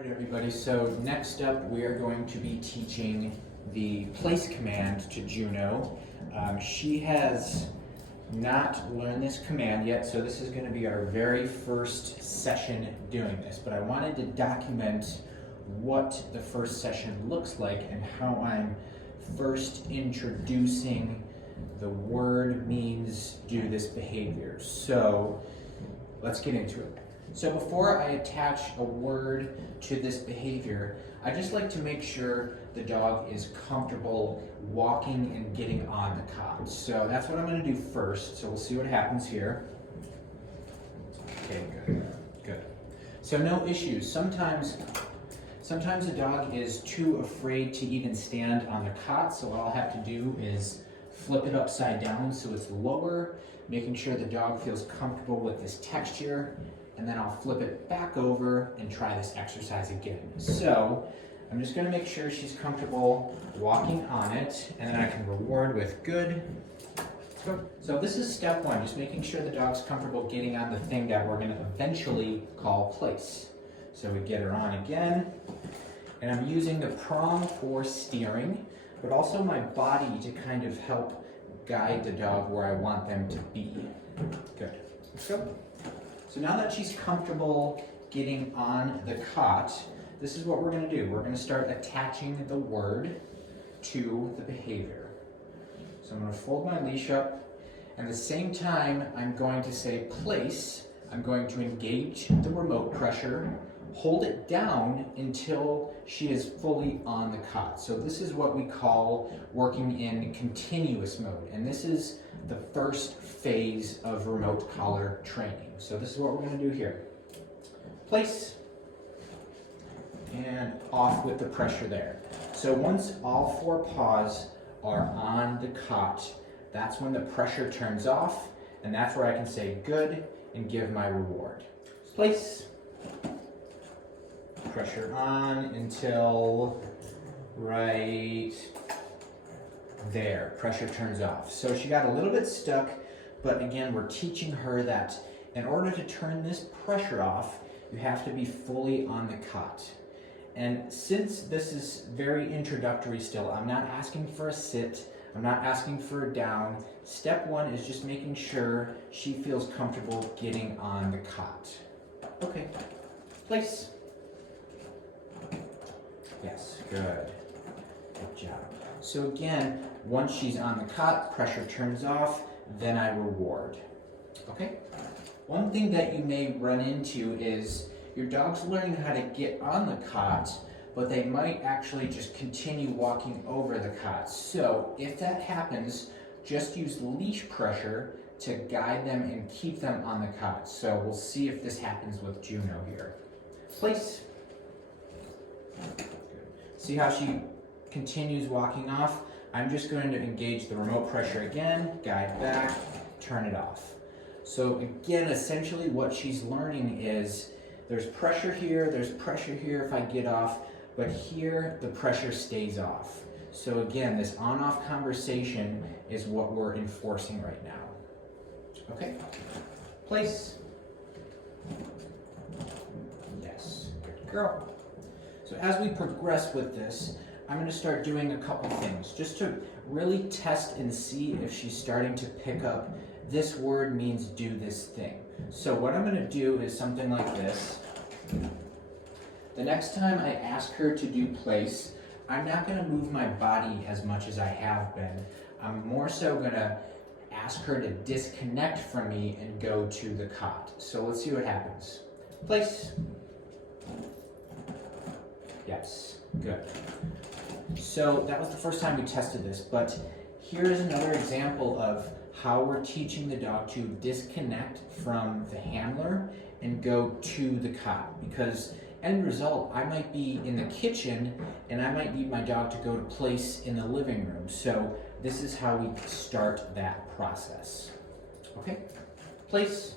All right, everybody, so next up we are going to be teaching the place command to Juno. She has not learned this command yet, so this is going to be our very first session doing this, but I wanted to document what the first session looks like and how I'm first introducing the word means do this behavior. So let's get into it. So before I attach a word to this behavior, I just like to make sure the dog is comfortable walking and getting on the cot. So that's what I'm going to do first. So we'll see what happens here. Okay, good. So no issues. Sometimes a dog is too afraid to even stand on the cot. So what I'll have to do is flip it upside down so it's lower, making sure the dog feels comfortable with this texture. And then I'll flip it back over and try this exercise again. So I'm just going to make sure she's comfortable walking on it, and then I can reward with good. So this is step one, just making sure the dog's comfortable getting on the thing that we're going to eventually call place. So we get her on again, and I'm using the prong for steering, but also my body to kind of help guide the dog where I want them to be. Good. Let's go. So now that she's comfortable getting on the cot, this is what we're going to do. We're going to start attaching the word to the behavior. So I'm going to fold my leash up, and at the same time I'm going to say place. I'm going to engage the remote pressure, hold it down until she is fully on the cot. So this is what we call working in continuous mode, and this is the first phase of remote collar training. So this is what we're going to do here. Place, and off with the pressure there. So once all four paws are on the cot, that's when the pressure turns off, and that's where I can say good and give my reward. Place, pressure on until right there, pressure turns off. So she got a little bit stuck, but again, we're teaching her that in order to turn this pressure off, you have to be fully on the cot. And since this is very introductory still, I'm not asking for a sit, I'm not asking for a down. Step one is just making sure she feels comfortable getting on the cot. Okay, place. Yes, good. Good job. So again, once she's on the cot, pressure turns off, then I reward. Okay? One thing that you may run into is your dog's learning how to get on the cot, but they might actually just continue walking over the cot. So if that happens, just use leash pressure to guide them and keep them on the cot. So we'll see if this happens with Juno here. Place. See how she continues walking off? I'm just going to engage the remote pressure again, guide back, turn it off. So again, essentially what she's learning is there's pressure here if I get off, but here the pressure stays off. So again, this on-off conversation is what we're enforcing right now. Okay, place. Yes, good girl. So as we progress with this, I'm going to start doing a couple things just to really test and see if she's starting to pick up this word means do this thing. So what I'm going to do is something like this. The next time I ask her to do place, I'm not going to move my body as much as I have been. I'm more so going to ask her to disconnect from me and go to the cot. So let's see what happens. Place. Yes, good. So that was the first time we tested this, but here's another example of how we're teaching the dog to disconnect from the handler and go to the cot. Because end result, I might be in the kitchen and I might need my dog to go to place in the living room. So this is how we start that process. Okay, place.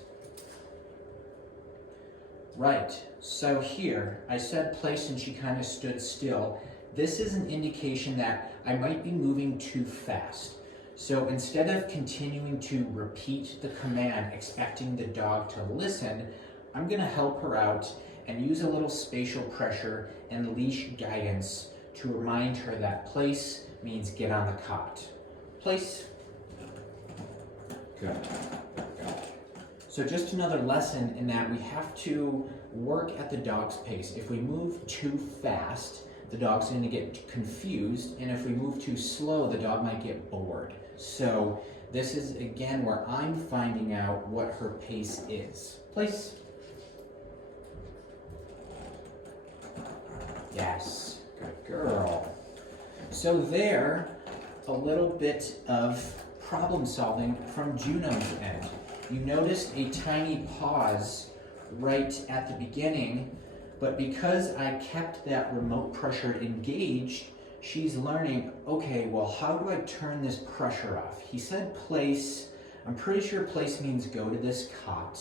Right, so here, I said place and she kind of stood still. This is an indication that I might be moving too fast. So instead of continuing to repeat the command, expecting the dog to listen, I'm going to help her out and use a little spatial pressure and leash guidance to remind her that place means get on the cot. Place. Good. So just another lesson in that we have to work at the dog's pace. If we move too fast, the dog's going to get confused, and if we move too slow, the dog might get bored. So this is, again, where I'm finding out what her pace is. Place. Yes, good girl. So there, a little bit of problem solving from Juno's end. You noticed a tiny pause right at the beginning, but because I kept that remote pressure engaged, she's learning, okay, well, how do I turn this pressure off? He said place. I'm pretty sure place means go to this cot.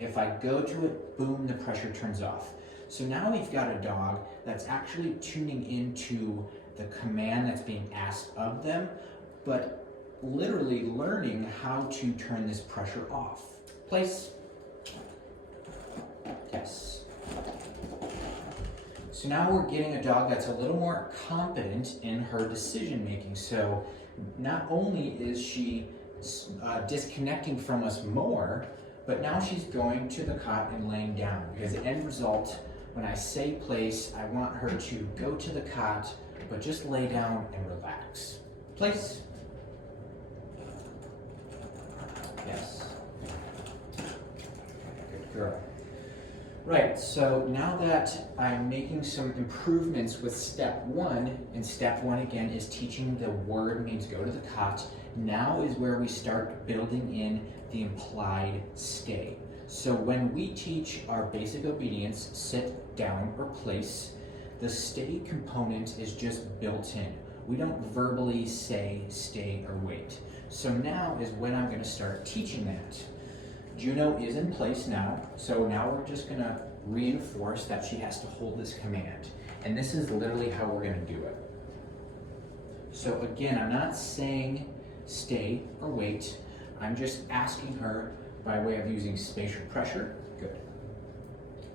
If I go to it, boom, the pressure turns off. So now we've got a dog that's actually tuning into the command that's being asked of them, but literally learning how to turn this pressure off. Place. Yes. So now we're getting a dog that's a little more competent in her decision making. So not only is she disconnecting from us more, but now she's going to the cot and laying down, because the end result, when I say place, I want her to go to the cot, but just lay down and relax. Place. Yes. Good girl. Right, so now that I'm making some improvements with step one, and step one again is teaching the word means go to the cot, now is where we start building in the implied stay. So when we teach our basic obedience, sit, down, or place, the stay component is just built in. We don't verbally say stay or wait. So now is when I'm going to start teaching that. Juno is in place now, so now we're just going to reinforce that she has to hold this command. And this is literally how we're going to do it. So again, I'm not saying stay or wait. I'm just asking her by way of using spatial pressure. Good.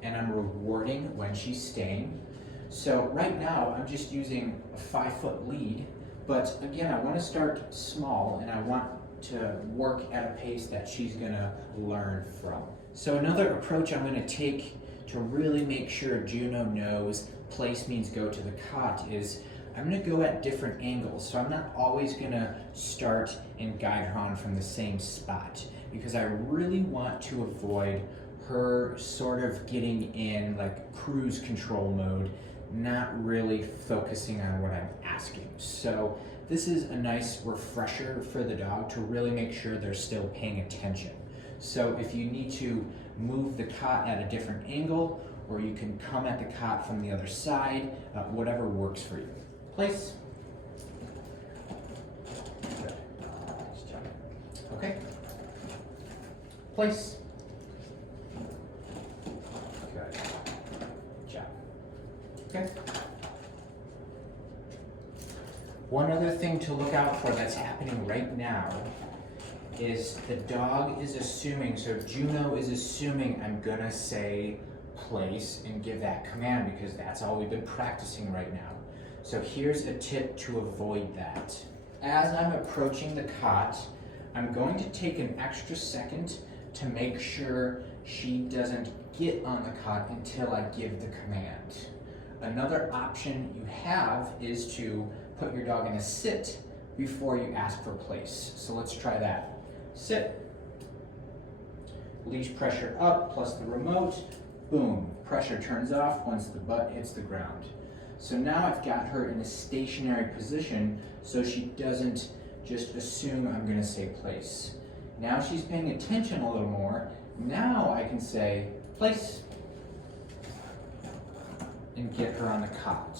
And I'm rewarding when she's staying. So right now, I'm just using a 5-foot lead. But again, I want to start small, and I want to work at a pace that she's going to learn from. So another approach I'm going to take to really make sure Juno knows place means go to the cot is I'm going to go at different angles. So I'm not always going to start and guide her on from the same spot, because I really want to avoid her sort of getting in like cruise control mode, not really focusing on what I'm asking. So this is a nice refresher for the dog to really make sure they're still paying attention. So if you need to move the cot at a different angle, or you can come at the cot from the other side, whatever works for you. Place. Good. Nice job. Okay. Place. Good job. Okay. One other thing to look out for that's happening right now is the dog is assuming, so Juno is assuming I'm gonna say place and give that command because that's all we've been practicing right now. So here's a tip to avoid that. As I'm approaching the cot, I'm going to take an extra second to make sure she doesn't get on the cot until I give the command. Another option you have is to put your dog in a sit before you ask for place. So let's try that. Sit. Leash pressure up plus the remote. Boom. Pressure turns off once the butt hits the ground. So now I've got her in a stationary position so she doesn't just assume I'm going to say place. Now she's paying attention a little more. Now I can say place and get her on the cot.